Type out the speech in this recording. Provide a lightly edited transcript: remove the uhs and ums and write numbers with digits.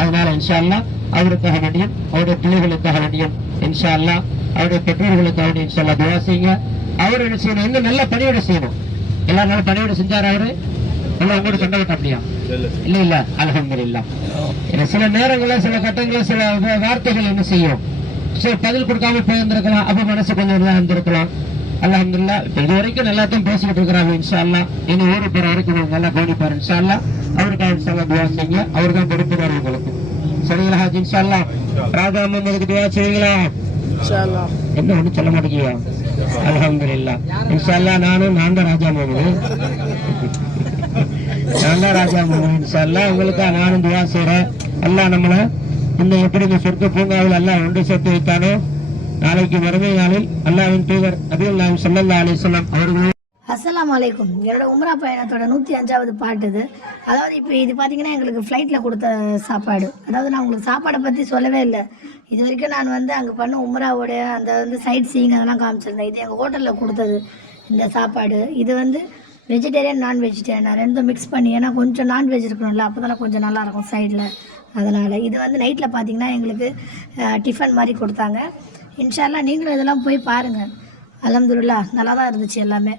அதனால இன்ஷா அல்லாஹ் அவருக்காக வேண்டியும் அவருடைய பிள்ளைகளுக்காக வேண்டியும் இன்ஷா அல்லாஹ் அவருடைய பெற்றோர்களுக்காக வேண்டியும் இன்ஷா அல்லாஹ் துஆ செய்யுங்க. அவர் என்ன செய்யணும், இன்னும் நல்ல பணியோட செய்யணும். எல்லா நாளும் பணியோட செஞ்சார் அவரு எல்லாம் உங்களோட சண்டை விட்ட அப்படியா? இல்ல அல்ஹம்துலில்லாஹ். சில நேரங்களில் சில கட்டங்களில் சில வார்த்தைகள் என்ன செய்யும், சரி பதில் கொடுக்காம போயிருந்திருக்கலாம், அப்ப மனசு கொஞ்சம் இதா இருந்திருக்கலாம். அல்ஹம்துலில்லாஹ் இது வரைக்கும் எல்லாத்தையும் பேசிக்கிட்டு இருக்கிறாங்க. இன்ஷா அல்லாஹ் இனி ஊருக்கு போற வரைக்கும் நல்லா கவனிப்பாரு. இன்ஷா அல்லாஹ் அவருக்காக இன்ஷா அல்லாஹ் துஆ செய்யுங்க. அவருக்கு தான் பொறுப்புதார் உங்களுக்கு. சரிங்களா ஹாஜி? இன்ஷா அல்லாஹ் ராஜா முகமதுக்கு துஆ செய்வீங்களா? என்ன ஒன்றும் சொல்ல மாட்டேங்கியா? அல்ஹம்துலில்லாஹ். இன்ஷா அல்லாஹ் நான் தான் ராஜா முகமது, ராஜா முகமது. இன்ஷா அல்லாஹ் உங்களுக்கு நானும் துஆ செய்றேன். அல்லாஹ் நம்மள இந்த எப்படி இந்த சொர்க்க பூங்காவில் அல்லாஹ் ஒன்று சேர்த்து வைத்தானோ, நாளைக்கு மறுமை நாளில் அல்லாஹ்வின் தூதர் நபிகள் நாயகம் ஸல்லல்லாஹு அலைஹி வஸல்லம் அவர்கள். அஸ்ஸலாமு அலைக்கும். என்னோட உம்ரா பயணத்தோட 105வது பாட்டு இது. அதாவது இப்போ இது பார்த்தீங்கன்னா எங்களுக்கு ஃப்ளைட்டில் கொடுத்த சாப்பாடு. அதாவது நான் உங்களுக்கு சாப்பாடை பற்றி சொல்லவே இல்லை. இது வரைக்கும் நான் வந்து அங்கே பண்ண உம்ராவோட அந்த வந்து சைட் சீயிங் அதெல்லாம் காமிச்சிருந்தேன். இது எங்கள் ஹோட்டலில் கொடுத்தது இந்த சாப்பாடு. இது வந்து வெஜிடேரியன் நான் வெஜிடேரியன் நான் ரெண்டும் மிக்ஸ் பண்ணி, ஏன்னா கொஞ்சம் நான்வெஜ் இருக்கணும்ல, அப்போ தானே கொஞ்சம் நல்லாயிருக்கும் சைடில். அதனால் இது வந்து நைட்டில் பார்த்தீங்கன்னா எங்களுக்கு டிஃபன் மாதிரி கொடுத்தாங்க. இன்ஷா அல்லாஹ் நீங்களும் இதெல்லாம் போய் பாருங்கள். அல்ஹம்துலில்லாஹ் நல்லா தான் இருந்துச்சு எல்லாமே.